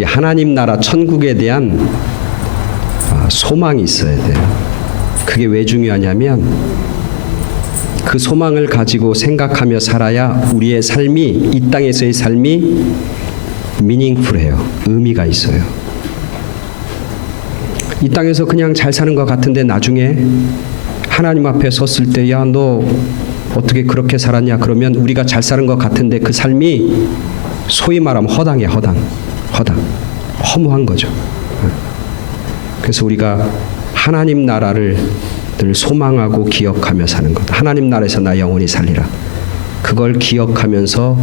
이 하나님 나라 천국에 대한 소망이 있어야 돼요. 그게 왜 중요하냐면 그 소망을 가지고 생각하며 살아야 우리의 삶이, 이 땅에서의 삶이 미닝풀해요. 의미가 있어요. 이 땅에서 그냥 잘 사는 것 같은데 나중에 하나님 앞에 섰을 때 야, 너 어떻게 그렇게 살았냐 그러면 우리가 잘 사는 것 같은데 그 삶이 소위 말하면 허당이야. 허당. 허무한 거죠. 그래서 우리가 하나님 나라를 늘 소망하고 기억하며 사는 것. 하나님 나라에서 나 영원히 살리라. 그걸 기억하면서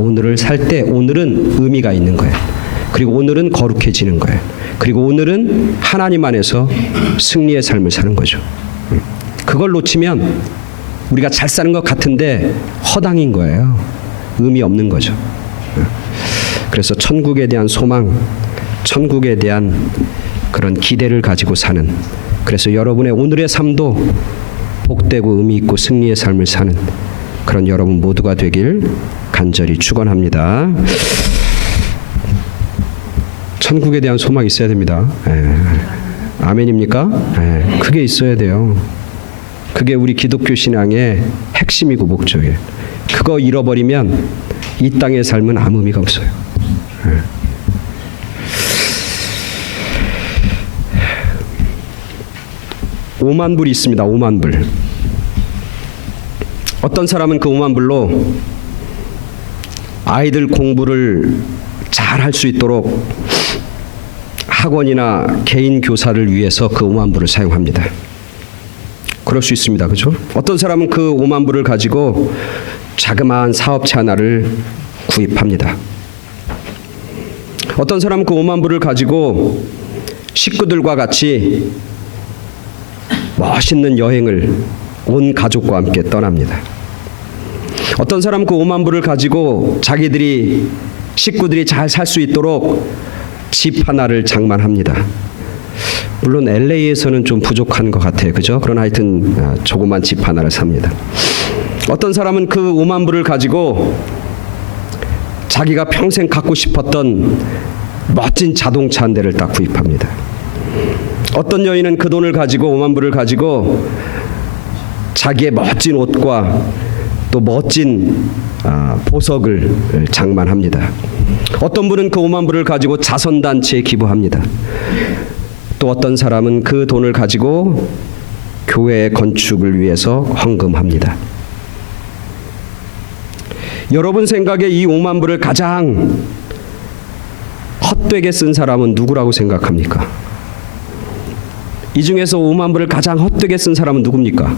오늘을 살 때 오늘은 의미가 있는 거예요. 그리고 오늘은 거룩해지는 거예요. 그리고 오늘은 하나님 안에서 승리의 삶을 사는 거죠. 그걸 놓치면 우리가 잘 사는 것 같은데 허당인 거예요. 의미 없는 거죠. 그래서 천국에 대한 소망, 천국에 대한 그런 기대를 가지고 사는, 그래서 여러분의 오늘의 삶도 복되고 의미 있고 승리의 삶을 사는 그런 여러분 모두가 되길 간절히 축원합니다. 천국에 대한 소망이 있어야 됩니다. 아멘입니까? 그게 있어야 돼요. 그게 우리 기독교 신앙의 핵심이고 목적이에요. 그거 잃어버리면 이 땅의 삶은 아무 의미가 없어요. 5만 불이 있습니다. 5만 불. 어떤 사람은 그 5만 불로 아이들 공부를 잘 할 수 있도록 학원이나 개인 교사를 위해서 그 5만 불을 사용합니다. 그럴 수 있습니다. 그죠? 어떤 사람은 그 5만 불을 가지고 자그마한 사업체 하나를 구입합니다. 어떤 사람은 그 5만 불을 가지고 식구들과 같이 멋있는 여행을 온 가족과 함께 떠납니다. 어떤 사람은 그 5만 불을 가지고 자기들이 식구들이 잘 살 수 있도록 집 하나를 장만합니다. 물론 LA에서는 좀 부족한 것 같아요. 그죠? 그러나 하여튼 조그만 집 하나를 삽니다. 어떤 사람은 그 5만 불을 가지고 자기가 평생 갖고 싶었던 멋진 자동차 한 대를 딱 구입합니다. 어떤 여인은 그 돈을 가지고 5만 불을 가지고 자기의 멋진 옷과 또 멋진 보석을 장만합니다. 어떤 분은 그 5만 불을 가지고 자선단체에 기부합니다. 또 어떤 사람은 그 돈을 가지고 교회 건축을 위해서 헌금합니다. 여러분 생각에 이 5만 불을 가장 헛되게 쓴 사람은 누구라고 생각합니까? 이 중에서 5만 불을 가장 헛되게 쓴 사람은 누굽니까?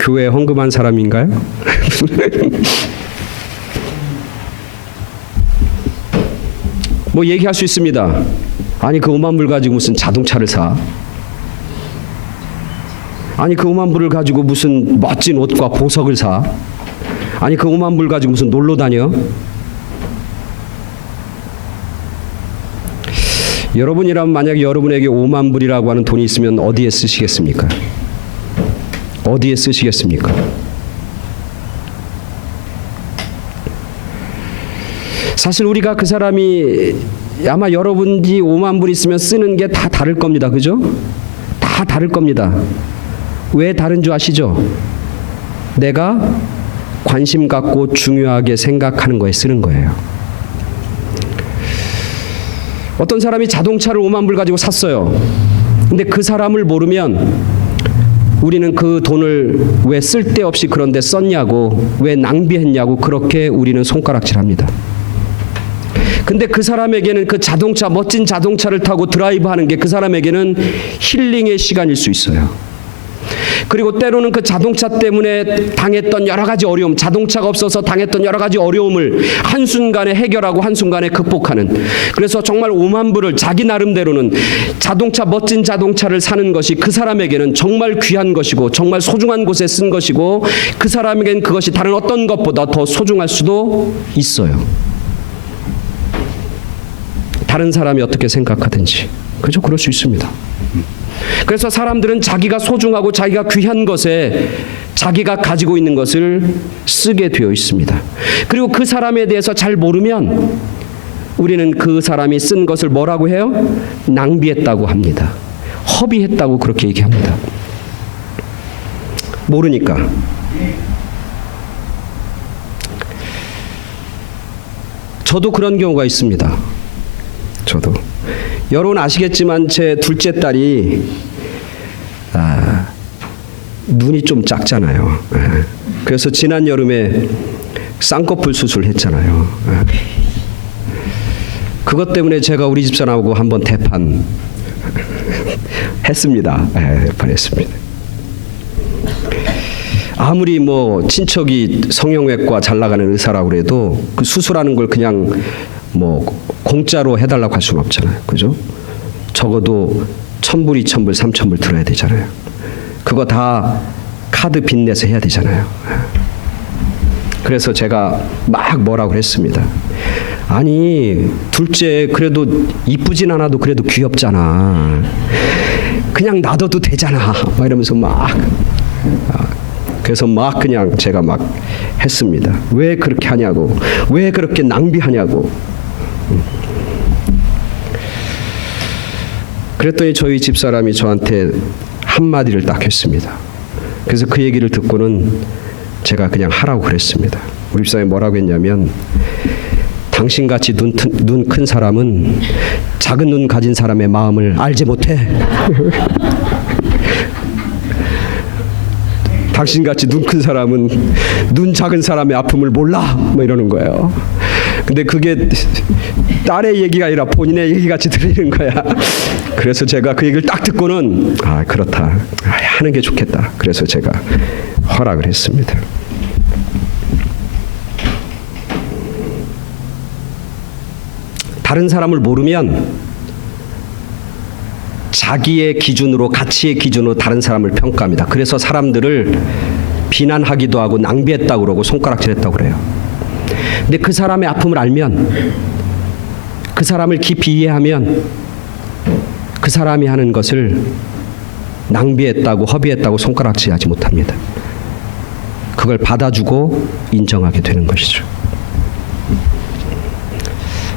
교회에 헌금한 사람인가요? 뭐 얘기할 수 있습니다. 아니 그 5만 불 가지고 무슨 자동차를 사? 아니 그 5만 불을 가지고 무슨 멋진 옷과 보석을 사? 아니 그 5만 불 가지고 무슨 놀러 다녀? 여러분이라면 만약에 여러분에게 5만 불이라고 하는 돈이 있으면 어디에 쓰시겠습니까? 어디에 쓰시겠습니까? 사실 우리가 그 사람이 아마 여러분이 5만 불 있으면 쓰는 게 다 다를 겁니다. 그죠? 다 다를 겁니다. 왜 다른 줄 아시죠? 내가 관심 갖고 중요하게 생각하는 거에 쓰는 거예요. 어떤 사람이 자동차를 5만 불 가지고 샀어요. 근데 그 사람을 모르면 우리는 그 돈을 왜 쓸데없이 그런 데 썼냐고, 왜 낭비했냐고 그렇게 우리는 손가락질합니다. 근데 그 사람에게는 그 자동차, 멋진 자동차를 타고 드라이브하는 게 그 사람에게는 힐링의 시간일 수 있어요. 그리고 때로는 그 자동차 때문에 당했던 여러 가지 어려움, 자동차가 없어서 당했던 여러 가지 어려움을 한순간에 해결하고 한순간에 극복하는, 그래서 정말 5만 불을 자기 나름대로는 자동차, 멋진 자동차를 사는 것이 그 사람에게는 정말 귀한 것이고 정말 소중한 곳에 쓴 것이고 그 사람에게는 그것이 다른 어떤 것보다 더 소중할 수도 있어요. 다른 사람이 어떻게 생각하든지. 그죠? 그럴 수 있습니다. 그래서 사람들은 자기가 소중하고 자기가 귀한 것에 자기가 가지고 있는 것을 쓰게 되어 있습니다. 그리고 그 사람에 대해서 잘 모르면 우리는 그 사람이 쓴 것을 뭐라고 해요? 낭비했다고 합니다. 허비했다고 그렇게 얘기합니다. 모르니까. 저도 그런 경우가 있습니다. 저도. 여러분 아시겠지만 제 둘째 딸이 눈이 좀 작잖아요. 그래서 지난 여름에 쌍꺼풀 수술했잖아요. 그것 때문에 제가 우리 집사람하고 한번 대판 했습니다. 대판했습니다. 아무리 뭐 친척이 성형외과 잘 나가는 의사라고 그래도 그 수술하는 걸 그냥 뭐 공짜로 해달라고 할 수는 없잖아요. 그죠? 적어도 1,000불, 2,000불, 3,000불 들어야 되잖아요. 그거 다 카드 빚내서 해야 되잖아요. 그래서 제가 막 뭐라고 했습니다. 아니 둘째 그래도 이쁘진 않아도 그래도 귀엽잖아. 그냥 놔둬도 되잖아. 막 이러면서 그래서 막 그냥 제가 막 했습니다. 왜 그렇게 하냐고. 왜 그렇게 낭비하냐고. 그랬더니 저희 집사람이 저한테 한마디를 딱 했습니다. 그래서 그 얘기를 듣고는 제가 그냥 하라고 그랬습니다. 우리 집사람이 뭐라고 했냐면 당신같이 눈 큰 사람은 작은 눈 가진 사람의 마음을 알지 못해. 당신같이 눈 큰 사람은 눈 작은 사람의 아픔을 몰라. 뭐 이러는 거예요. 근데 그게 딸의 얘기가 아니라 본인의 얘기같이 들리는 거야. 그래서 제가 그 얘기를 딱 듣고는 그렇다. 하는 게 좋겠다. 그래서 제가 허락을 했습니다. 다른 사람을 모르면 자기의 기준으로, 가치의 기준으로 다른 사람을 평가합니다. 그래서 사람들을 비난하기도 하고 낭비했다고 그러고 손가락질했다고 그래요. 근데 그 사람의 아픔을 알면, 그 사람을 깊이 이해하면 그 사람이 하는 것을 낭비했다고 허비했다고 손가락질하지 못합니다. 그걸 받아주고 인정하게 되는 것이죠.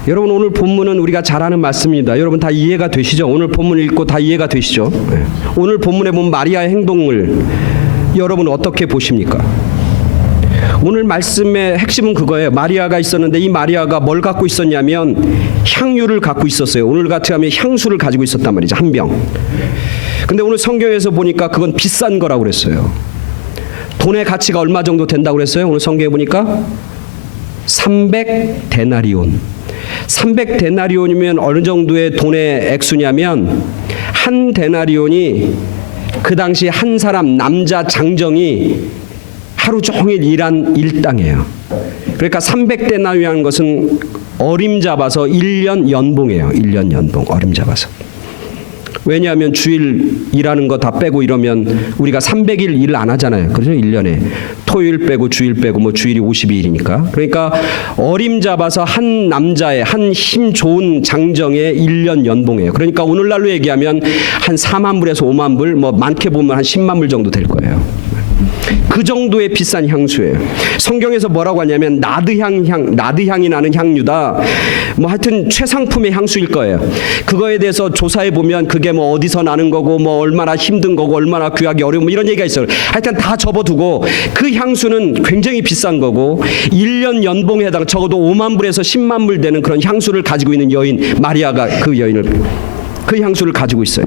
여러분 오늘 본문은 우리가 잘 아는 말씀입니다. 여러분 다 이해가 되시죠? 오늘 본문 읽고 다 이해가 되시죠? 네. 오늘 본문에 본 마리아의 행동을 여러분 어떻게 보십니까? 오늘 말씀의 핵심은 그거예요. 마리아가 있었는데 이 마리아가 뭘 갖고 있었냐면 향유를 갖고 있었어요. 오늘 같이 하면 향수를 가지고 있었단 말이죠. 한 병. 근데 오늘 성경에서 보니까 그건 비싼 거라고 그랬어요. 돈의 가치가 얼마 정도 된다고 그랬어요? 오늘 성경에 보니까 300데나리온. 300데나리온이면 어느 정도의 돈의 액수냐면 한 데나리온이 그 당시 한 사람 남자 장정이 하루 종일 일한 일당이에요. 그러니까 300데나리온이라는 것은 어림잡아서 1년 연봉이에요. 1년 연봉 어림잡아서. 왜냐하면 주일 일하는 거 다 빼고 이러면 우리가 300일 일 안 하잖아요. 그렇죠? 1년에. 토요일 빼고 주일 빼고 뭐 주일이 52일이니까. 그러니까 어림잡아서 한 남자의 한 힘 좋은 장정의 1년 연봉이에요. 그러니까 오늘날로 얘기하면 한 4만 불에서 5만 불, 뭐 많게 보면 한 10만 불 정도 될 거예요. 그 정도의 비싼 향수예요. 성경에서 뭐라고 하냐면 나드향이 나는 향유다. 뭐 하여튼 최상품의 향수일 거예요. 그거에 대해서 조사해 보면 그게 뭐 어디서 나는 거고 뭐 얼마나 힘든 거고 얼마나 귀하기 어려운 뭐 이런 얘기가 있어요. 하여튼 다 접어두고 그 향수는 굉장히 비싼 거고 1년 연봉에 해당 적어도 5만 불에서 10만 불 되는 그런 향수를 가지고 있는 여인 마리아가 그 향수를 가지고 있어요.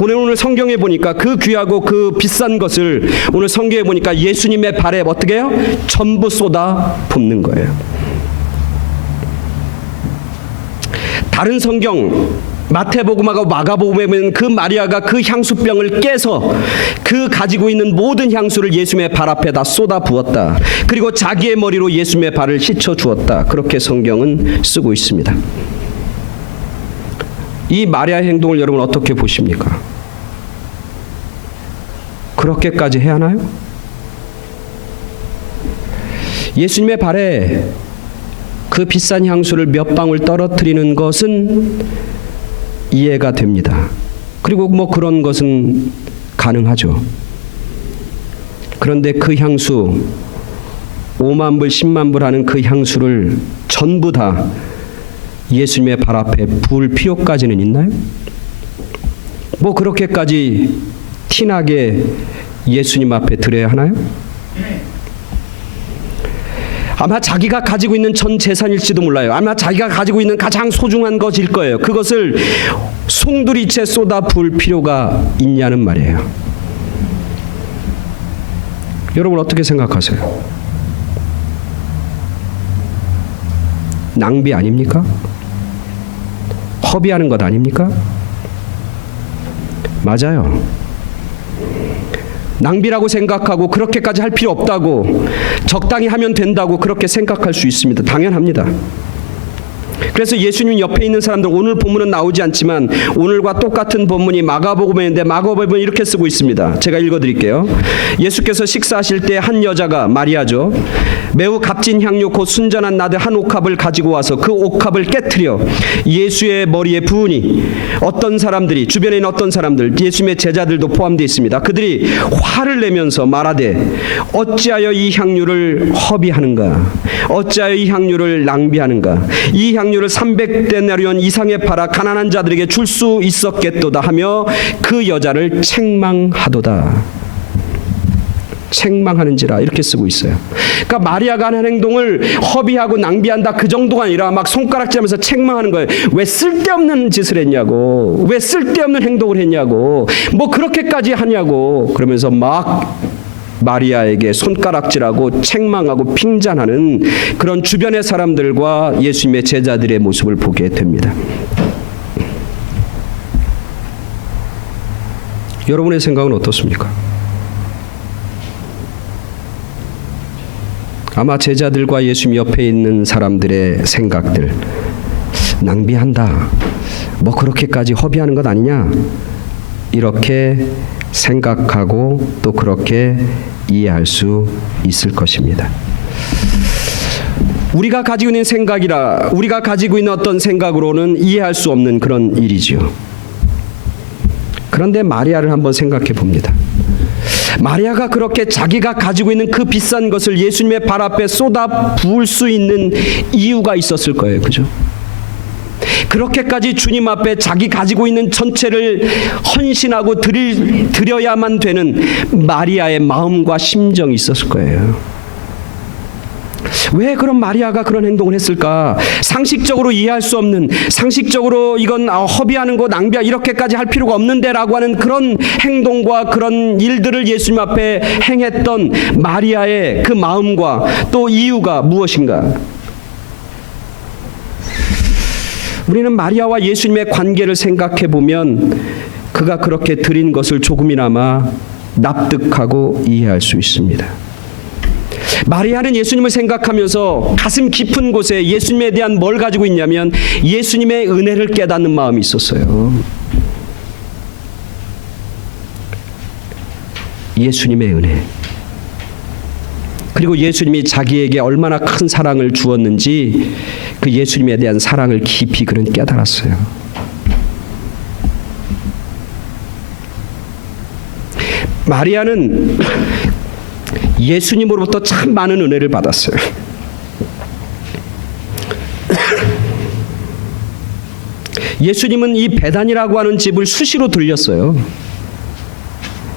오늘 성경에 보니까 그 귀하고 그 비싼 것을 오늘 성경에 보니까 예수님의 발에 어떻게 해요? 전부 쏟아 붓는 거예요. 다른 성경 마태복음하고 마가복음에 보면 그 마리아가 그 향수병을 깨서 그 가지고 있는 모든 향수를 예수님의 발 앞에 다 쏟아 부었다. 그리고 자기의 머리로 예수님의 발을 씻어 주었다. 그렇게 성경은 쓰고 있습니다. 이 마리아의 행동을 여러분 어떻게 보십니까? 그렇게까지 해야 하나요? 예수님의 발에 그 비싼 향수를 몇 방울 떨어뜨리는 것은 이해가 됩니다. 그리고 뭐 그런 것은 가능하죠. 그런데 그 향수 5만 불 10만 불 하는 그 향수를 전부 다 예수님의 발 앞에 부을 필요까지는 있나요? 뭐 그렇게까지 티나게 예수님 앞에 드려야 하나요? 아마 자기가 가지고 있는 전 재산일지도 몰라요. 아마 자기가 가지고 있는 가장 소중한 것일 거예요. 그것을 송두리째 쏟아 부을 필요가 있냐는 말이에요. 여러분 어떻게 생각하세요? 낭비 아닙니까? 허비하는 것 아닙니까? 맞아요. 낭비라고 생각하고 그렇게까지 할 필요 없다고, 적당히 하면 된다고 그렇게 생각할 수 있습니다. 당연합니다. 그래서 예수님 옆에 있는 사람들, 오늘 본문은 나오지 않지만 오늘과 똑같은 본문이 마가복음인데 마가복음은 이렇게 쓰고 있습니다. 제가 읽어드릴게요. 예수께서 식사하실 때 한 여자가, 마리아죠, 매우 값진 향료 곧 순전한 나드 한 옥합을 가지고 와서 그 옥합을 깨트려 예수의 머리에 부으니 어떤 사람들이, 주변에 있는 어떤 사람들, 예수님의 제자들도 포함되어 있습니다. 그들이 화를 내면서 말하되 어찌하여 이 향료를 허비하는가, 어찌하여 이 향료를 낭비하는가, 이 향료를 300데나리온 이상에 팔아 가난한 자들에게 줄 수 있었겠도다 하며 그 여자를 책망하도다. 책망하는지라 이렇게 쓰고 있어요. 그러니까 마리아가 하는 행동을 허비하고 낭비한다 그 정도가 아니라 막 손가락질하면서 책망하는 거예요. 왜 쓸데없는 짓을 했냐고, 왜 쓸데없는 행동을 했냐고, 뭐 그렇게까지 하냐고, 그러면서 막 마리아에게 손가락질하고 책망하고 핑잔하는 그런 주변의 사람들과 예수님의 제자들의 모습을 보게 됩니다. 여러분의 생각은 어떻습니까? 아마 제자들과 예수님 옆에 있는 사람들의 생각들, 낭비한다, 뭐 그렇게까지 허비하는 것 아니냐, 이렇게 생각하고 또 그렇게 이해할 수 있을 것입니다. 우리가 가지고 있는 생각이라, 우리가 가지고 있는 어떤 생각으로는 이해할 수 없는 그런 일이지요. 그런데 마리아를 한번 생각해 봅니다. 마리아가 그렇게 자기가 가지고 있는 그 비싼 것을 예수님의 발 앞에 쏟아 부을 수 있는 이유가 있었을 거예요. 그죠? 그렇게까지 주님 앞에 자기 가지고 있는 전체를 헌신하고 드려야만 되는 마리아의 마음과 심정이 있었을 거예요. 왜 그런 마리아가 그런 행동을 했을까? 상식적으로 이해할 수 없는, 상식적으로 이건 허비하는 거, 낭비야, 이렇게까지 할 필요가 없는데 라고 하는 그런 행동과 그런 일들을 예수님 앞에 행했던 마리아의 그 마음과 또 이유가 무엇인가? 우리는 마리아와 예수님의 관계를 생각해 보면 그가 그렇게 드린 것을 조금이나마 납득하고 이해할 수 있습니다. 마리아는 예수님을 생각하면서 가슴 깊은 곳에 예수님에 대한 뭘 가지고 있냐면 예수님의 은혜를 깨닫는 마음이 있었어요. 예수님의 은혜. 그리고 예수님이 자기에게 얼마나 큰 사랑을 주었는지 그 예수님에 대한 사랑을 깊이 그는 깨달았어요. 마리아는 예수님으로부터 참 많은 은혜를 받았어요. 예수님은 이 베단이라고 하는 집을 수시로 들렸어요.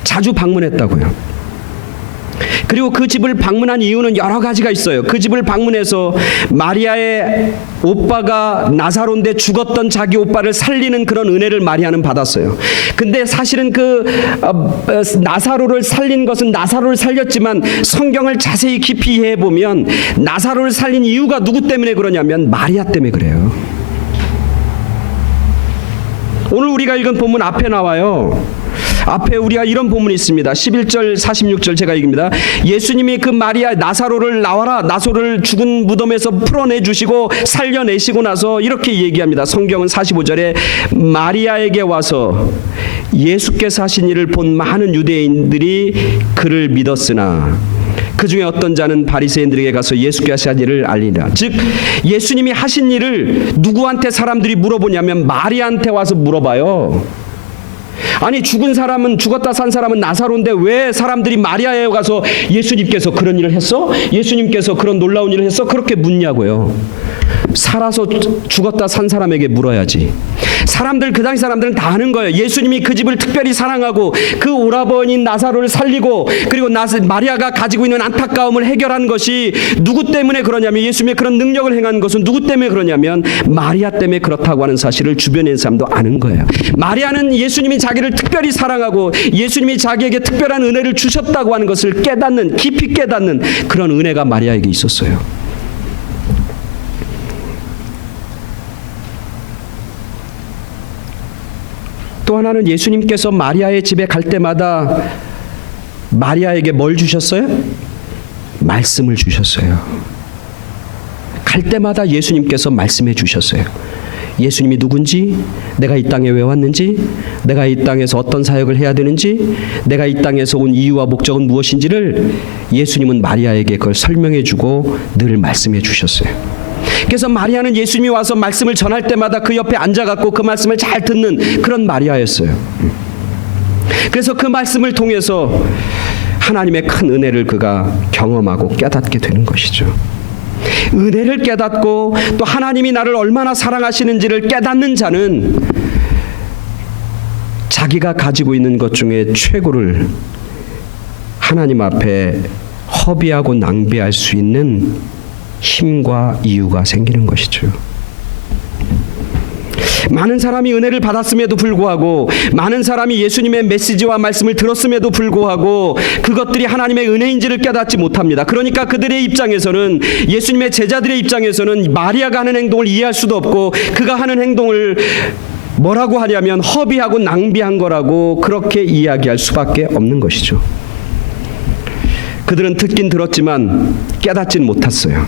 자주 방문했다고요. 그리고 그 집을 방문한 이유는 여러 가지가 있어요. 그 집을 방문해서 마리아의 오빠가 나사로인데 죽었던 자기 오빠를 살리는 그런 은혜를 마리아는 받았어요. 근데 사실은 그 나사로를 살린 것은 나사로를 살렸지만 성경을 자세히 깊이 이해해 보면 나사로를 살린 이유가 누구 때문에 그러냐면 마리아 때문에 그래요. 오늘 우리가 읽은 본문 앞에 나와요. 앞에 우리가 이런 본문이 있습니다. 11절 46절 제가 읽습니다. 예수님이 그 마리아 나사로를 나와라, 나사로를 죽은 무덤에서 풀어내주시고 살려내시고 나서 이렇게 얘기합니다. 성경은 45절에 마리아에게 와서 예수께서 하신 일을 본 많은 유대인들이 그를 믿었으나 그 중에 어떤 자는 바리새인들에게 가서 예수께 하신 일을 알리라. 즉 예수님이 하신 일을 누구한테 사람들이 물어보냐면 마리아한테 와서 물어봐요. 아니 죽은 사람은, 죽었다 산 사람은 나사로인데 왜 사람들이 마리아에 가서 예수님께서 그런 일을 했어? 예수님께서 그런 놀라운 일을 했어? 그렇게 묻냐고요. 살아서 죽었다 산 사람에게 물어야지. 사람들, 그 당시 사람들은 다 아는 거예요. 예수님이 그 집을 특별히 사랑하고 그 오라버니인 나사로를 살리고 그리고 마리아가 가지고 있는 안타까움을 해결한 것이 누구 때문에 그러냐면, 예수님의 그런 능력을 행한 것은 누구 때문에 그러냐면 마리아 때문에 그렇다고 하는 사실을 주변에 있는 사람도 아는 거예요. 마리아는 예수님이 자기를 특별히 사랑하고 예수님이 자기에게 특별한 은혜를 주셨다고 하는 것을 깨닫는, 깊이 깨닫는 그런 은혜가 마리아에게 있었어요. 또 하나는 예수님께서 마리아의 집에 갈 때마다 마리아에게 뭘 주셨어요? 말씀을 주셨어요. 갈 때마다 예수님께서 말씀해 주셨어요. 예수님이 누군지, 내가 이 땅에 왜 왔는지, 내가 이 땅에서 어떤 사역을 해야 되는지, 내가 이 땅에서 온 이유와 목적은 무엇인지를 예수님은 마리아에게 그걸 설명해 주고 늘 말씀해 주셨어요. 그래서 마리아는 예수님이 와서 말씀을 전할 때마다 그 옆에 앉아갖고 그 말씀을 잘 듣는 그런 마리아였어요. 그래서 그 말씀을 통해서 하나님의 큰 은혜를 그가 경험하고 깨닫게 되는 것이죠. 은혜를 깨닫고 또 하나님이 나를 얼마나 사랑하시는지를 깨닫는 자는 자기가 가지고 있는 것 중에 최고를 하나님 앞에 허비하고 낭비할 수 있는 힘과 이유가 생기는 것이죠. 많은 사람이 은혜를 받았음에도 불구하고, 많은 사람이 예수님의 메시지와 말씀을 들었음에도 불구하고 그것들이 하나님의 은혜인지를 깨닫지 못합니다. 그러니까 그들의 입장에서는, 예수님의 제자들의 입장에서는 마리아가 하는 행동을 이해할 수도 없고 그가 하는 행동을 뭐라고 하냐면 허비하고 낭비한 거라고 그렇게 이야기할 수밖에 없는 것이죠. 그들은 듣긴 들었지만 깨닫진 못했어요.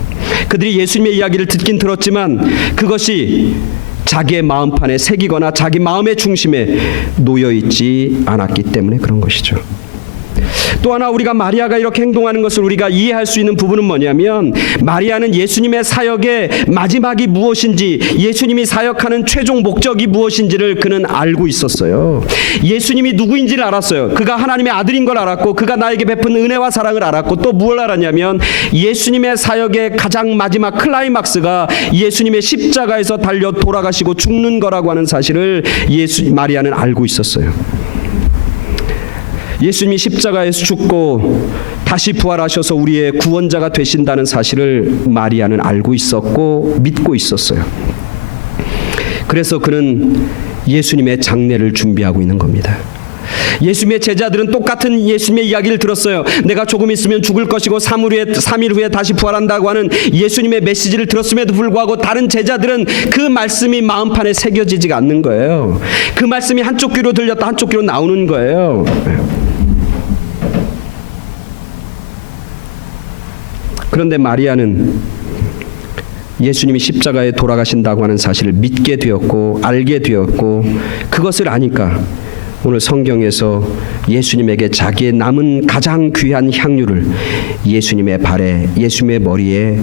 그들이 예수님의 이야기를 듣긴 들었지만 그것이 자기의 마음판에 새기거나 자기 마음의 중심에 놓여있지 않았기 때문에 그런 것이죠. 또 하나 우리가 마리아가 이렇게 행동하는 것을 우리가 이해할 수 있는 부분은 뭐냐면, 마리아는 예수님의 사역의 마지막이 무엇인지, 예수님이 사역하는 최종 목적이 무엇인지를 그는 알고 있었어요. 예수님이 누구인지를 알았어요. 그가 하나님의 아들인 걸 알았고, 그가 나에게 베푼 은혜와 사랑을 알았고, 또 무엇을 알았냐면 예수님의 사역의 가장 마지막 클라이막스가 예수님의 십자가에서 달려 돌아가시고 죽는 거라고 하는 사실을 마리아는 알고 있었어요. 예수님이 십자가에서 죽고 다시 부활하셔서 우리의 구원자가 되신다는 사실을 마리아는 알고 있었고 믿고 있었어요. 그래서 그는 예수님의 장례를 준비하고 있는 겁니다. 예수님의 제자들은 똑같은 예수님의 이야기를 들었어요. 내가 조금 있으면 죽을 것이고 3일 후에 다시 부활한다고 하는 예수님의 메시지를 들었음에도 불구하고 다른 제자들은 그 말씀이 마음판에 새겨지지가 않는 거예요. 그 말씀이 한쪽 귀로 들렸다 한쪽 귀로 나오는 거예요. 그런데 마리아는 예수님이 십자가에 돌아가신다고 하는 사실을 믿게 되었고 알게 되었고, 그것을 아니까 오늘 성경에서 예수님에게 자기의 남은 가장 귀한 향유를 예수님의 발에, 예수님의 머리에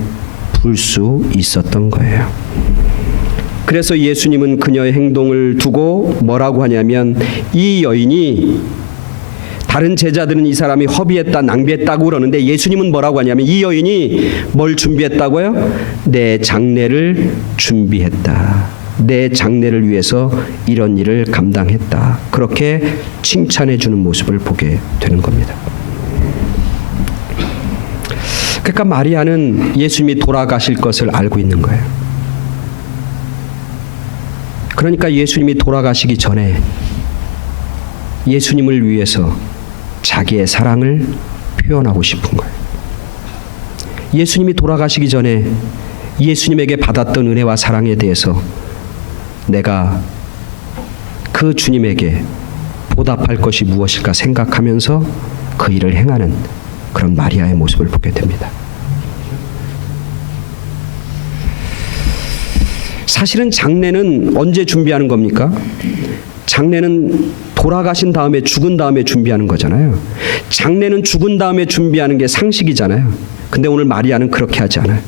불 수 있었던 거예요. 그래서 예수님은 그녀의 행동을 두고 뭐라고 하냐면, 이 여인이, 다른 제자들은 이 사람이 허비했다, 낭비했다고 그러는데 예수님은 뭐라고 하냐면 이 여인이 뭘 준비했다고요? 내 장례를 준비했다. 내 장례를 위해서 이런 일을 감당했다. 그렇게 칭찬해 주는 모습을 보게 되는 겁니다. 그러니까 마리아는 예수님이 돌아가실 것을 알고 있는 거예요. 그러니까 예수님이 돌아가시기 전에 예수님을 위해서 자기의 사랑을 표현하고 싶은 거예요. 예수님이 돌아가시기 전에 예수님에게 받았던 은혜와 사랑에 대해서 내가 그 주님에게 보답할 것이 무엇일까 생각하면서 그 일을 행하는 그런 마리아의 모습을 보게 됩니다. 사실은 장례는 언제 준비하는 겁니까? 장례는 돌아가신 다음에, 죽은 다음에 준비하는 거잖아요. 장례는 죽은 다음에 준비하는 게 상식이잖아요. 근데 오늘 마리아는 그렇게 하지 않아요.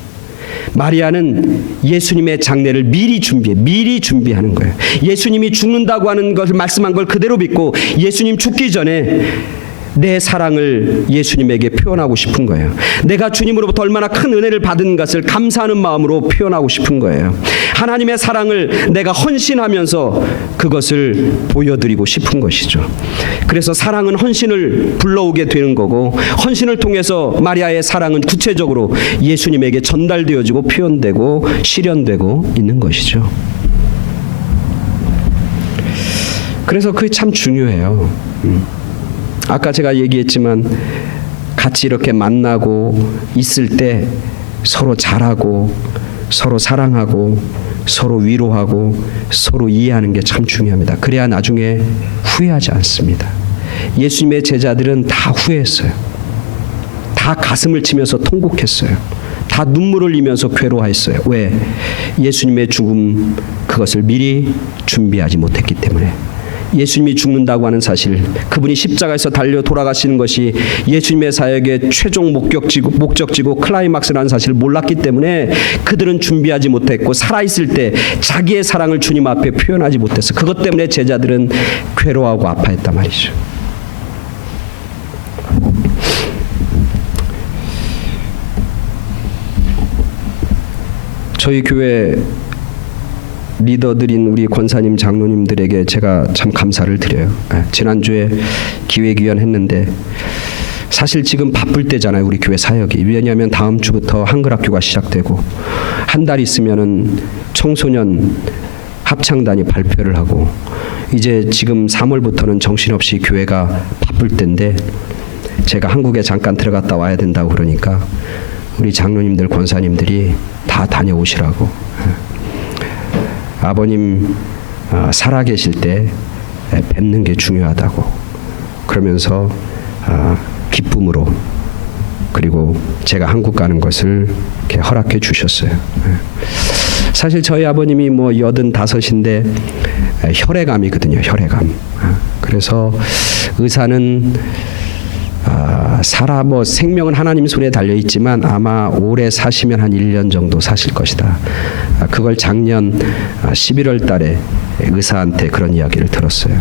마리아는 예수님의 장례를 미리 준비하는 거예요. 예수님이 죽는다고 하는 것을 말씀한 걸 그대로 믿고 예수님 죽기 전에 내 사랑을 예수님에게 표현하고 싶은 거예요. 내가 주님으로부터 얼마나 큰 은혜를 받은 것을 감사하는 마음으로 표현하고 싶은 거예요. 하나님의 사랑을 내가 헌신하면서 그것을 보여드리고 싶은 것이죠. 그래서 사랑은 헌신을 불러오게 되는 거고, 헌신을 통해서 마리아의 사랑은 구체적으로 예수님에게 전달되어지고 표현되고 실현되고 있는 것이죠. 그래서 그게 참 중요해요. 아까 제가 얘기했지만 같이 이렇게 만나고 있을 때 서로 잘하고 서로 사랑하고 서로 위로하고 서로 이해하는 게 참 중요합니다. 그래야 나중에 후회하지 않습니다. 예수님의 제자들은 다 후회했어요. 다 가슴을 치면서 통곡했어요. 다 눈물을 흘리면서 괴로워했어요. 왜? 예수님의 죽음, 그것을 미리 준비하지 못했기 때문에. 예수님이 죽는다고 하는 사실, 그분이 십자가에서 달려 돌아가시는 것이 예수님의 사역의 최종 목적지고 클라이막스라는 사실을 몰랐기 때문에 그들은 준비하지 못했고, 살아있을 때 자기의 사랑을 주님 앞에 표현하지 못했어. 그것 때문에 제자들은 괴로워하고 아파했단 말이죠. 저희 교회 리더들인 우리 권사님, 장로님들에게 제가 참 감사를 드려요. 지난주에 기획위원 했는데 사실 지금 바쁠 때잖아요, 우리 교회 사역이. 왜냐하면 다음 주부터 한글학교가 시작되고 한 달 있으면은 청소년 합창단이 발표를 하고 이제 지금 3월부터는 정신없이 교회가 바쁠 때인데 제가 한국에 잠깐 들어갔다 와야 된다고 그러니까 우리 장로님들, 권사님들이 다 다녀오시라고. 아버님 살아계실 때 뵙는 게 중요하다고 그러면서 기쁨으로, 그리고 제가 한국 가는 것을 이렇게 허락해 주셨어요. 사실 저희 아버님이 뭐 85인데 혈액암이거든요. 혈액암. 그래서 의사는 생명은 하나님 손에 달려 있지만 아마 오래 사시면 한 1년 정도 사실 것이다. 그걸 작년 11월 달에 의사한테 그런 이야기를 들었어요.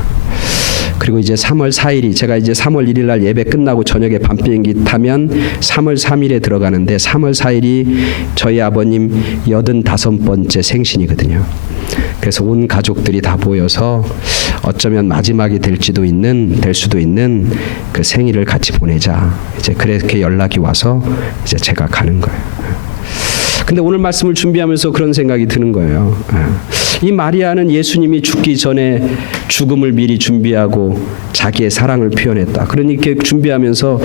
그리고 이제 3월 4일이, 제가 이제 3월 1일 날 예배 끝나고 저녁에 밤 비행기 타면 3월 3일에 들어가는데 3월 4일이 저희 아버님 85번째 생신이거든요. 그래서 온 가족들이 다 모여서 어쩌면 마지막이 될 수도 있는 그 생일을 같이 보내자. 이제 그렇게 연락이 와서 이제 제가 가는 거예요. 근데 오늘 말씀을 준비하면서 그런 생각이 드는 거예요. 이 마리아는 예수님이 죽기 전에 죽음을 미리 준비하고 자기의 사랑을 표현했다. 그러니까 준비하면서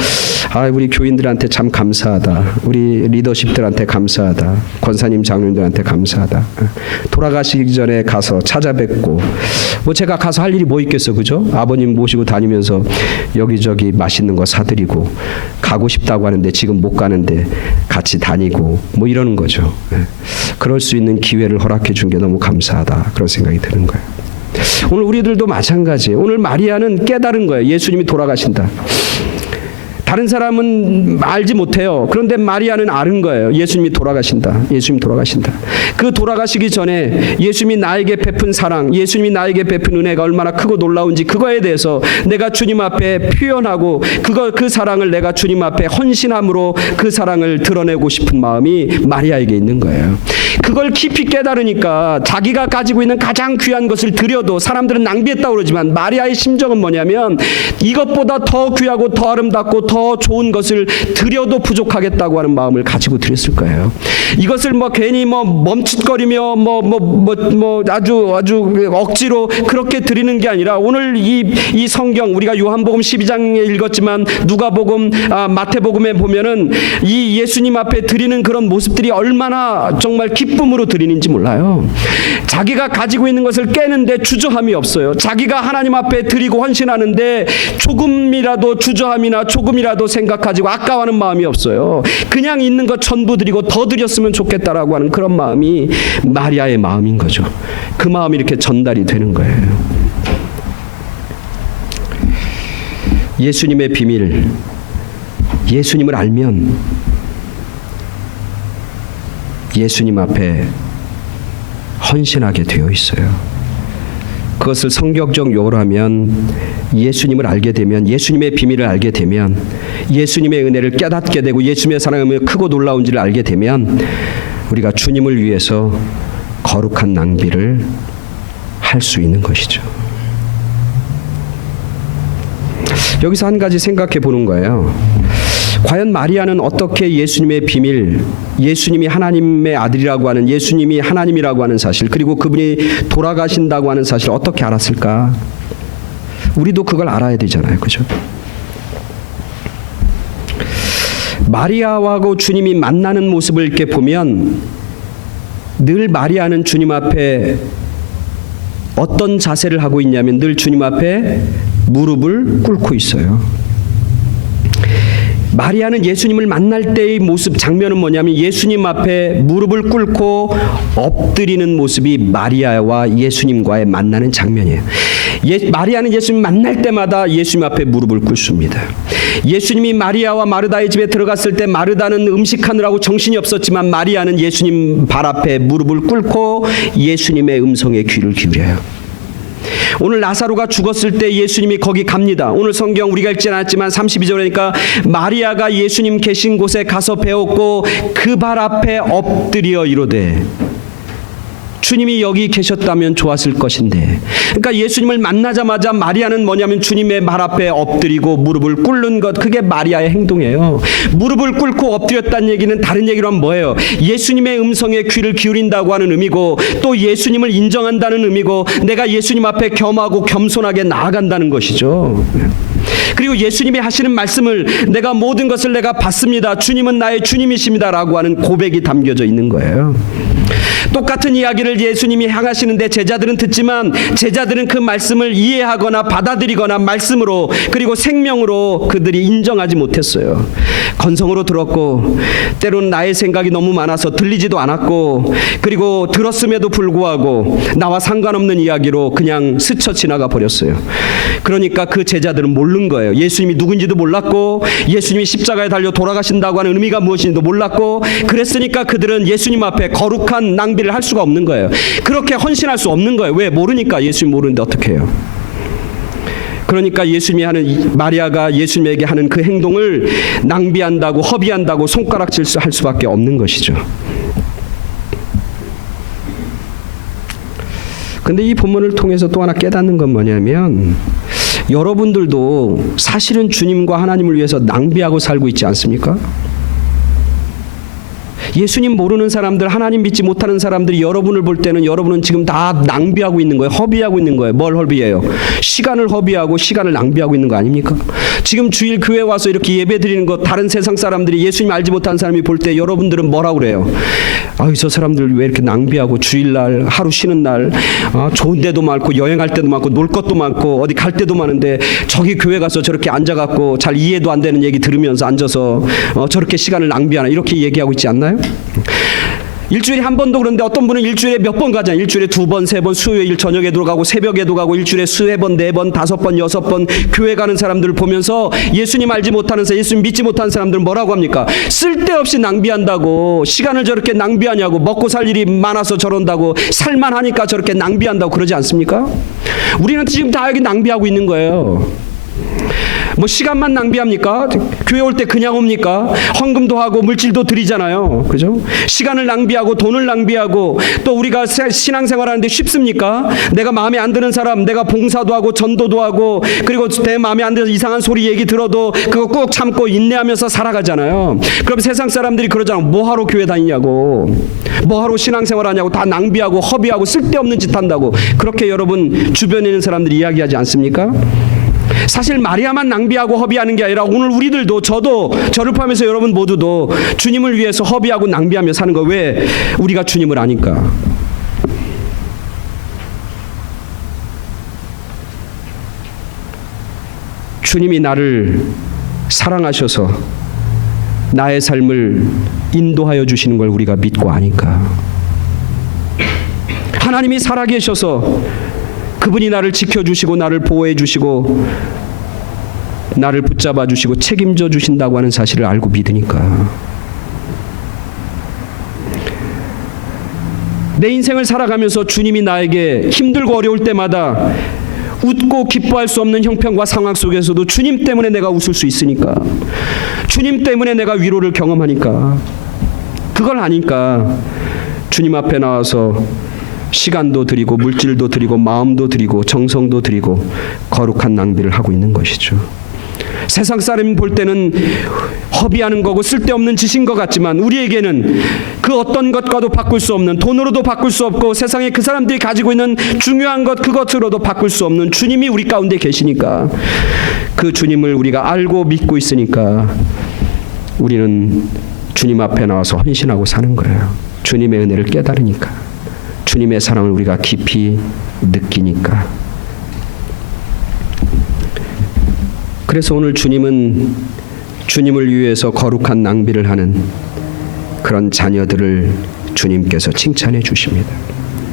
우리 교인들한테 참 감사하다. 우리 리더십들한테 감사하다. 권사님, 장로님들한테 감사하다. 돌아가시기 전에 가서 찾아뵙고, 뭐 제가 가서 할 일이 뭐 있겠어, 그죠? 아버님 모시고 다니면서 여기저기 맛있는 거 사드리고, 가고 싶다고 하는데 지금 못 가는데 같이 다니고 뭐 이러는 거죠. 그럴 수 있는 기회를 허락해 준 게 너무 감사하다, 그런 생각이 드는 거예요. 오늘 우리들도 마찬가지예요. 오늘 마리아는 깨달은 거예요. 예수님이 돌아가신다. 다른 사람은 알지 못해요. 그런데 마리아는 아는 거예요. 예수님이 돌아가신다. 예수님이 돌아가신다. 그 돌아가시기 전에 예수님이 나에게 베푼 사랑, 예수님이 나에게 베푼 은혜가 얼마나 크고 놀라운지, 그거에 대해서 내가 주님 앞에 표현하고 그 사랑을 내가 주님 앞에 헌신함으로 그 사랑을 드러내고 싶은 마음이 마리아에게 있는 거예요. 그걸 깊이 깨달으니까 자기가 가지고 있는 가장 귀한 것을 드려도 사람들은 낭비했다고 그러지만 마리아의 심정은 뭐냐면 이것보다 더 귀하고 더 아름답고 더 좋은 것을 드려도 부족하겠다고 하는 마음을 가지고 드렸을 거예요. 이것을 괜히 멈칫거리며 아주 억지로 그렇게 드리는 게 아니라, 오늘 이 성경 우리가 요한복음 12장에 읽었지만 누가복음, 마태복음에 보면은 이 예수님 앞에 드리는 그런 모습들이 얼마나 정말 기쁨으로 드리는지 몰라요. 자기가 가지고 있는 것을 깨는데 주저함이 없어요. 자기가 하나님 앞에 드리고 헌신하는데 조금이라도 주저함이나 조금이라도 생각하지 아까워하는 마음이 없어요. 그냥 있는 것 전부 드리고 더 드렸으면 좋겠다라고 하는 그런 마음이 마리아의 마음인 거죠. 그 마음이 이렇게 전달이 되는 거예요. 예수님의 비밀, 예수님을 알면 예수님 앞에 헌신하게 되어 있어요. 그것을 성경적 용어로 하면 예수님을 알게 되면, 예수님의 비밀을 알게 되면, 예수님의 은혜를 깨닫게 되고 예수님의 사랑이 크고 놀라운지를 알게 되면 우리가 주님을 위해서 거룩한 낭비를 할 수 있는 것이죠. 여기서 한 가지 생각해 보는 거예요. 과연 마리아는 어떻게 예수님의 비밀, 예수님이 하나님의 아들이라고 하는, 예수님이 하나님이라고 하는 사실, 그리고 그분이 돌아가신다고 하는 사실을 어떻게 알았을까? 우리도 그걸 알아야 되잖아요. 그죠? 마리아하고 주님이 만나는 모습을 이렇게 보면 늘 마리아는 주님 앞에 어떤 자세를 하고 있냐면 늘 주님 앞에 무릎을 꿇고 있어요. 마리아는 예수님을 만날 때의 모습, 장면은 뭐냐면 예수님 앞에 무릎을 꿇고 엎드리는 모습이 마리아와 예수님과의 만나는 장면이에요. 마리아는 예수님 만날 때마다 예수님 앞에 무릎을 꿇습니다. 예수님이 마리아와 마르다의 집에 들어갔을 때 마르다는 음식하느라고 정신이 없었지만 마리아는 예수님 발 앞에 무릎을 꿇고 예수님의 음성에 귀를 기울여요. 오늘 나사로가 죽었을 때 예수님이 거기 갑니다. 오늘 성경 우리가 읽지 않았지만 32절이니까 마리아가 예수님 계신 곳에 가서 배웠고 그 발 앞에 엎드려 이르되, 주님이 여기 계셨다면 좋았을 것인데. 그러니까 예수님을 만나자마자 마리아는 뭐냐면 주님의 발 앞에 엎드리고 무릎을 꿇는 것, 그게 마리아의 행동이에요. 무릎을 꿇고 엎드렸다는 얘기는 다른 얘기로 하면 뭐예요? 예수님의 음성에 귀를 기울인다고 하는 의미고, 또 예수님을 인정한다는 의미고, 내가 예수님 앞에 겸하고 겸손하게 나아간다는 것이죠. 그리고 예수님이 하시는 말씀을, 내가 모든 것을 내가 받습니다, 주님은 나의 주님이십니다 라고 하는 고백이 담겨져 있는 거예요. 똑같은 이야기를 예수님이 향하시는데 제자들은 듣지만 제자들은 그 말씀을 이해하거나 받아들이거나 말씀으로, 그리고 생명으로 그들이 인정하지 못했어요. 건성으로 들었고 때로는 나의 생각이 너무 많아서 들리지도 않았고, 그리고 들었음에도 불구하고 나와 상관없는 이야기로 그냥 스쳐 지나가 버렸어요. 그러니까 그 제자들은 모르는 거예요. 예수님이 누군지도 몰랐고 예수님이 십자가에 달려 돌아가신다고 하는 의미가 무엇인지도 몰랐고, 그랬으니까 그들은 예수님 앞에 거룩한 낭비를 할 수가 없는 거예요. 그렇게 헌신할 수 없는 거예요. 왜? 모르니까. 예수님 모르는데 어떻게 해요? 그러니까 예수님이 하는, 마리아가 예수님에게 하는 그 행동을 낭비한다고, 허비한다고 손가락질 할 수밖에 없는 것이죠. 근데 이 본문을 통해서 또 하나 깨닫는 건 뭐냐면, 여러분들도 사실은 주님과 하나님을 위해서 낭비하고 살고 있지 않습니까? 예수님 모르는 사람들, 하나님 믿지 못하는 사람들이 여러분을 볼 때는 여러분은 지금 다 낭비하고 있는 거예요. 허비하고 있는 거예요. 뭘 허비해요? 시간을 허비하고 시간을 낭비하고 있는 거 아닙니까? 지금 주일 교회 와서 이렇게 예배 드리는 거, 다른 세상 사람들이, 예수님 알지 못하는 사람이 볼 때 여러분들은 뭐라고 그래요? 아유, 저 사람들 왜 이렇게 낭비하고, 주일날 하루 쉬는 날 좋은 데도 많고 여행할 때도 많고 놀 것도 많고 어디 갈 때도 많은데 저기 교회 가서 저렇게 앉아갖고 잘 이해도 안 되는 얘기 들으면서 앉아서 저렇게 시간을 낭비하나, 이렇게 얘기하고 있지 않나요? 일주일에 한 번도 그런데 어떤 분은 일주일에 몇 번 가잖아요. 일주일에 2번, 3번, 수요일 저녁에도 가고 새벽에도 가고 일주일에 수해 번, 4번, 5번, 6번 교회 가는 사람들을 보면서 예수님 알지 못하는 사람, 예수님 믿지 못하는 사람들은 뭐라고 합니까? 쓸데없이 낭비한다고, 시간을 저렇게 낭비하냐고, 먹고 살 일이 많아서 저런다고, 살만하니까 저렇게 낭비한다고 그러지 않습니까? 우리는 지금 다 여기 낭비하고 있는 거예요. 뭐 시간만 낭비합니까? 교회 올 때 그냥 옵니까? 헌금도 하고 물질도 드리잖아요. 그죠? 시간을 낭비하고 돈을 낭비하고, 또 우리가 신앙생활 하는데 쉽습니까? 내가 마음에 안 드는 사람, 내가 봉사도 하고 전도도 하고, 그리고 내 마음에 안 들어서 이상한 소리 얘기 들어도 그거 꾹 참고 인내하면서 살아가잖아요. 그럼 세상 사람들이 그러잖아. 뭐하러 교회 다니냐고, 뭐하러 신앙생활 하냐고, 다 낭비하고 허비하고 쓸데없는 짓 한다고, 그렇게 여러분 주변에 있는 사람들이 이야기하지 않습니까? 사실 마리아만 낭비하고 허비하는 게 아니라 오늘 우리들도, 저도, 저를 포함해서 여러분 모두도 주님을 위해서 허비하고 낭비하며 사는 거. 왜? 우리가 주님을 아니까. 주님이 나를 사랑하셔서 나의 삶을 인도하여 주시는 걸 우리가 믿고 아니까. 하나님이 살아계셔서 그분이 나를 지켜주시고 나를 보호해 주시고 나를 붙잡아 주시고 책임져 주신다고 하는 사실을 알고 믿으니까. 내 인생을 살아가면서 주님이 나에게 힘들고 어려울 때마다 웃고 기뻐할 수 없는 형편과 상황 속에서도 주님 때문에 내가 웃을 수 있으니까, 주님 때문에 내가 위로를 경험하니까, 그걸 아니까 주님 앞에 나와서 시간도 드리고 물질도 드리고 마음도 드리고 정성도 드리고 거룩한 낭비를 하고 있는 것이죠. 세상 사람 볼 때는 허비하는 거고 쓸데없는 짓인 것 같지만 우리에게는 그 어떤 것과도 바꿀 수 없는, 돈으로도 바꿀 수 없고 세상에 그 사람들이 가지고 있는 중요한 것 그것으로도 바꿀 수 없는 주님이 우리 가운데 계시니까, 그 주님을 우리가 알고 믿고 있으니까 우리는 주님 앞에 나와서 헌신하고 사는 거예요. 주님의 은혜를 깨달으니까, 주님의 사랑을 우리가 깊이 느끼니까. 그래서 오늘 주님은 주님을 위해서 거룩한 낭비를 하는 그런 자녀들을 주님께서 칭찬해 주십니다.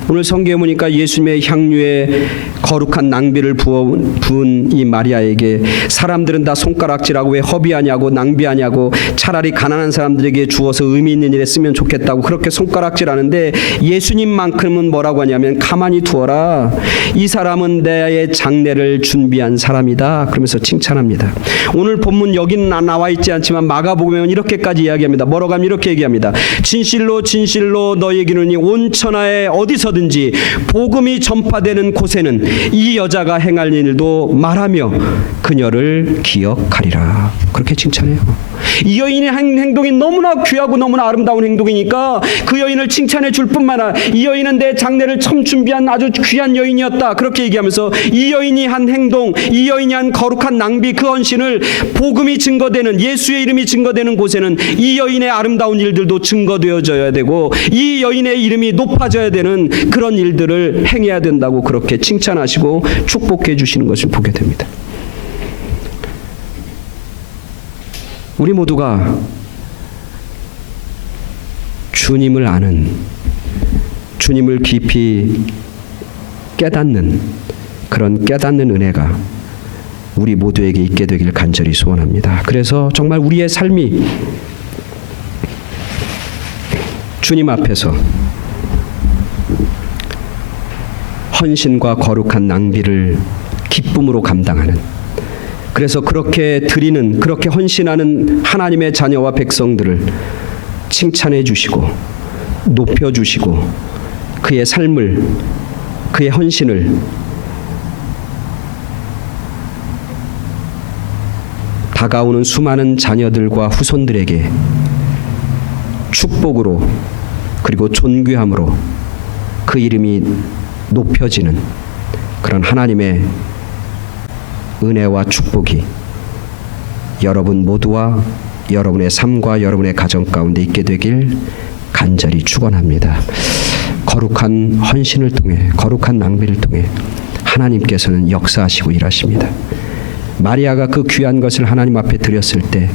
오늘 성경에 보니까 예수님의 향유에 거룩한 낭비를 부은 이 마리아에게 사람들은 다 손가락질하고 왜 허비하냐고 낭비하냐고 차라리 가난한 사람들에게 주어서 의미 있는 일에 쓰면 좋겠다고 그렇게 손가락질하는데, 예수님만큼은 뭐라고 하냐면 가만히 두어라, 이 사람은 내 장례를 준비한 사람이다 그러면서 칭찬합니다. 오늘 본문 여기는 나와 있지 않지만 마가복음에 이렇게까지 이야기합니다. 뭐라고 하면 이렇게 얘기합니다. 진실로 진실로 너희에게 이르노니 온 천하에 어디서든지 복음이 전파되는 곳에는 이 여자가 행할 일도 말하며 그녀를 기억하리라. 그렇게 칭찬해요. 이 여인의 행동이 너무나 귀하고 너무나 아름다운 행동이니까 그 여인을 칭찬해 줄 뿐만 아니라 이 여인은 내 장례를 처음 준비한 아주 귀한 여인이었다 그렇게 얘기하면서 이 여인이 한 행동, 이 여인이 한 거룩한 낭비, 그 헌신을 복음이 증거되는, 예수의 이름이 증거되는 곳에는 이 여인의 아름다운 일들도 증거되어져야 되고 이 여인의 이름이 높아져야 되는 그런 일들을 행해야 된다고 그렇게 칭찬하시고 축복해 주시는 것을 보게 됩니다. 우리 모두가 주님을 아는, 주님을 깊이 깨닫는 그런 깨닫는 은혜가 우리 모두에게 있게 되길 간절히 소원합니다. 그래서 정말 우리의 삶이 주님 앞에서 헌신과 거룩한 낭비를 기쁨으로 감당하는, 그래서 그렇게 드리는, 그렇게 헌신하는 하나님의 자녀와 백성들을 칭찬해 주시고 높여 주시고 그의 삶을, 그의 헌신을 다가오는 수많은 자녀들과 후손들에게 축복으로 그리고 존귀함으로 그 이름이 높여지는 그런 하나님의 은혜와 축복이 여러분 모두와 여러분의 삶과 여러분의 가정 가운데 있게 되길 간절히 축원합니다. 거룩한 헌신을 통해, 거룩한 낭비를 통해 하나님께서는 역사하시고 일하십니다. 마리아가 그 귀한 것을 하나님 앞에 드렸을 때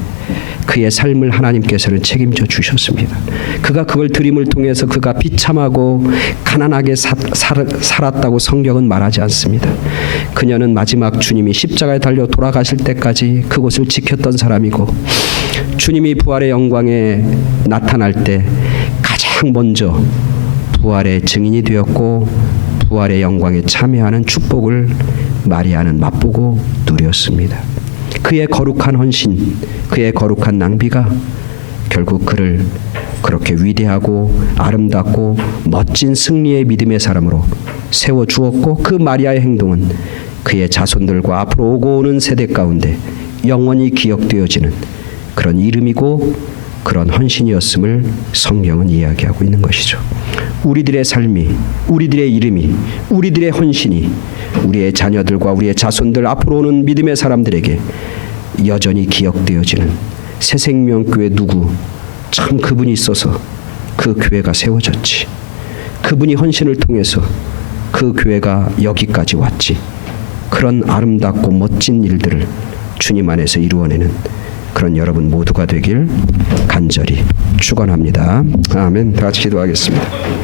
그의 삶을 하나님께서는 책임져 주셨습니다. 그가 그걸 드림을 통해서 그가 비참하고 가난하게 살았다고 성경은 말하지 않습니다. 그녀는 마지막 주님이 십자가에 달려 돌아가실 때까지 그곳을 지켰던 사람이고, 주님이 부활의 영광에 나타날 때 가장 먼저 부활의 증인이 되었고 부활의 영광에 참여하는 축복을 마리아는 맛보고 누렸습니다. 그의 거룩한 헌신, 그의 거룩한 낭비가 결국 그를 그렇게 위대하고 아름답고 멋진 승리의 믿음의 사람으로 세워주었고, 그 마리아의 행동은 그의 자손들과 앞으로 오고 오는 세대 가운데 영원히 기억되어지는 그런 이름이고 그런 헌신이었음을 성경은 이야기하고 있는 것이죠. 우리들의 삶이, 우리들의 이름이, 우리들의 헌신이 우리의 자녀들과 우리의 자손들, 앞으로 오는 믿음의 사람들에게 여전히 기억되어지는 새생명교회 누구, 참 그분이 있어서 그 교회가 세워졌지, 그분이 헌신을 통해서 그 교회가 여기까지 왔지, 그런 아름답고 멋진 일들을 주님 안에서 이루어내는 그런 여러분 모두가 되길 간절히 축원합니다. 아멘. 다 같이 기도하겠습니다.